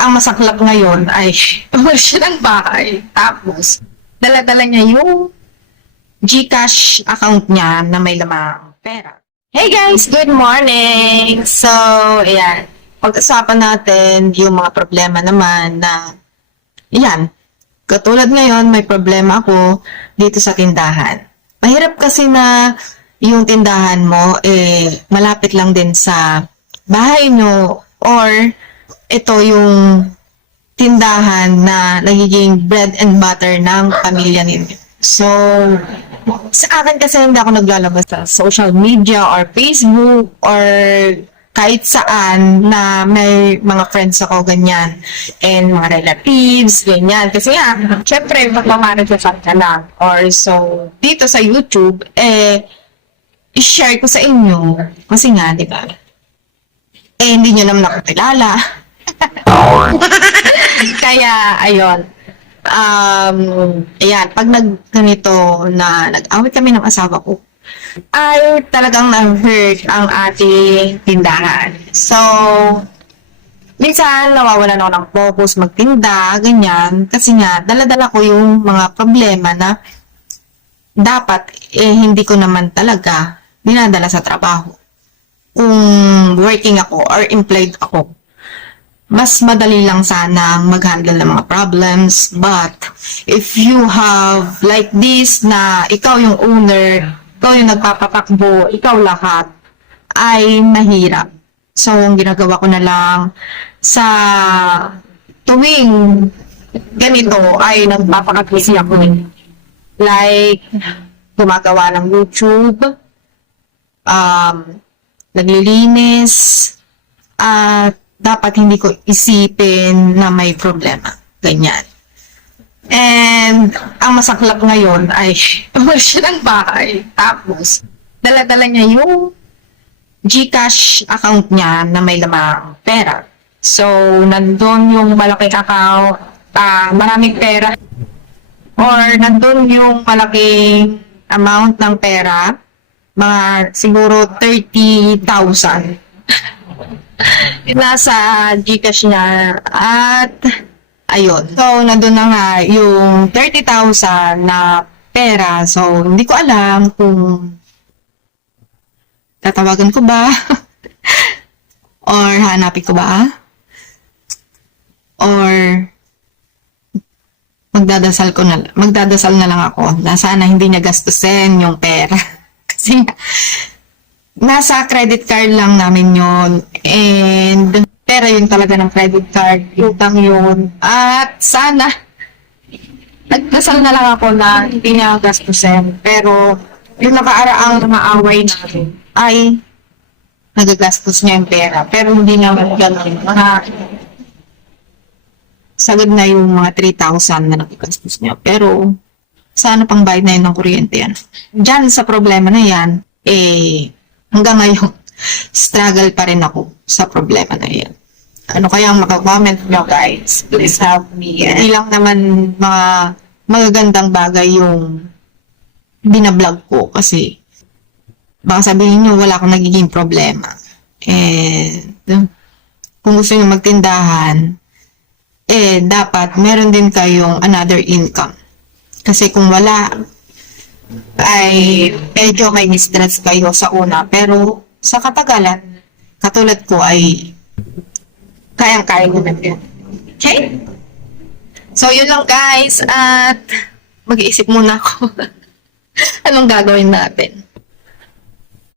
ang masaklap ngayon ay umalis siya ng bahay. Tapos, dala-dala niya yung Gcash account niya na may lamang pera. Hey guys, good morning! So, ayan. Pag-usapan natin yung mga problema naman na, ayan, katulad ngayon, may problema ako dito sa tindahan. Mahirap kasi na yung tindahan mo, eh, malapit lang din sa bahay nyo or ito yung tindahan na nagiging bread and butter ng pamilya ninyo. So, sa akin kasi hindi ako naglalabas sa social media or Facebook or kahit saan na may mga friends ako ganyan and mga relatives, ganyan. Kasi nga, syempre, magmamanager ka lang. Or so, dito sa YouTube, eh, i-share ko sa inyo. Kasi nga, di ba? Eh, hindi nyo naman ako kilala. Kaya, ayun. Um, ayan, pag nag, ganito na nag-awit kami ng asawa ko, ay talagang na-hurt ang ating tindahan. So, minsan nawawalan ako ng focus magtinda, ganyan. Kasi nga, dala-dala ko yung mga problema na dapat, eh, hindi ko naman talaga dinadala sa trabaho. Kung working ako or employed ako, mas madali lang sana mag-handle ng mga problems. But, if you have like this na ikaw yung owner, ikaw yung nagpapatakbo, ikaw lahat, ay mahirap. So, ang ginagawa ko na lang sa tuwing ganito ay nagpapakakisi ako. Like, gumagawa ng YouTube, um, naglilinis, at dapat hindi ko isipin na may problema. Ganyan. And, ang masaklap ngayon ay umalis siya ng bahay. Tapos, dala-dala niya yung Gcash account niya na may lamang pera. So, nandun yung malaking account, ah, maraming pera. Or, nandun yung malaking amount ng pera, mga siguro 30,000 nasa Gcash niya at ayun. So, nandun na nga yung 30,000 na pera. So, hindi ko alam kung tatawagan ko ba or hanapin ko ba or magdadasal ko na magdadasal na lang ako na sana hindi niya gastusin yung pera. Kasi nasa credit card lang namin yon and pera yun talaga ng credit card. Utang yun. At sana nagdasal na lang ako na hindi niya gastusin. Pero yung nakaaraang maaway natin ay nagagastos niya yung pera. Pero hindi naman ganun. Mga sagad na yung mga 3,000 na nagagastos niya. Pero sana pang bayad na yun ng kuryente yan. Dyan sa problema na yan eh hanggang ngayon, struggle pa rin ako sa problema na yan. Ano kaya ang makakomment nyo guys? Please help me. Hindi lang naman mga magagandang bagay yung binablog ko kasi baka sabihin nyo wala akong nagiging problema. And kung gusto nyo magtindahan, eh dapat meron din kayong another income. Kasi kung wala, ay medyo may stress kayo sa una. Pero sa katagalan, katulad ko ay kayang-kaya ko na yun. Okay? So, yun lang guys. At mag-iisip muna ako. Anong gagawin natin?